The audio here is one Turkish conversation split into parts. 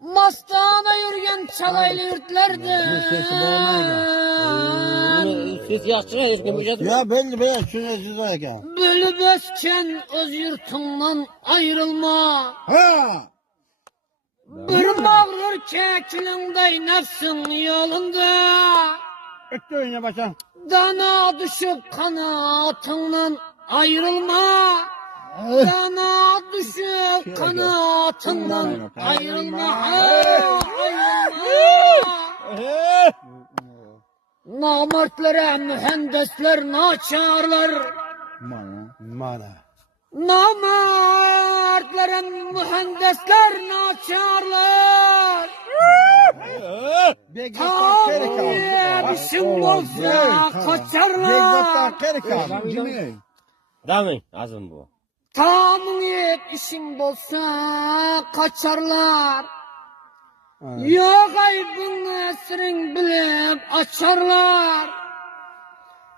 Mastana yürgen çalaylı yurtlarda. Siz yaşçına hiç girmeyeceğiz mi? Ya belli be şuna siz varken. Bölüp ösken öz yurtundan ayrılma. Ha! Bir mağrur kekilingday nefsin yolunda. Öttü oyuna başa. Dana düşüp kanatından ayrılma. Dana düşüp kanatından ayrılma. Ayrılma. Namertlere mühendisler naçarlar. Mana. Namertlere mühendisler naçarlar. Tanrı'ya işin olsa kaçarlar. Ramin azım bu. Tanrı'ya işin olsa kaçarlar. Yok aybın sırın bilip açarlar.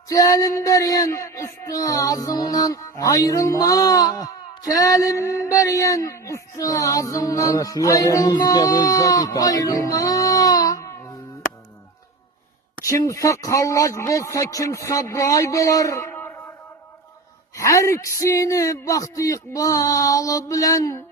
Kelim beriyen ustazından ayrılma. Kelim beriyen ustazından ayrılma. Ayrılma. Kimse kallaç bolsa kimse bay bolar. Her kişini baktı ikbalı bilen